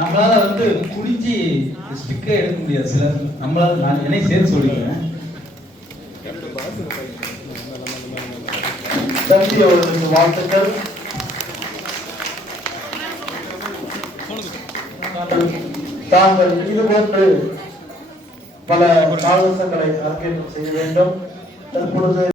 நம்மளால வந்து குடிச்சு ஸ்டிக்கே எடுக்க முடியாது சிலர். நம்மளால நான் என்னை சேர்த்து சொல்லிக்கிறேன். தம்பி அவர்களுக்கு வாழ்த்துக்கள். தாங்கள் இதுபோன்று பல சாகசங்களை அரங்கேற்றம் செய்ய வேண்டும். தற்பொழுது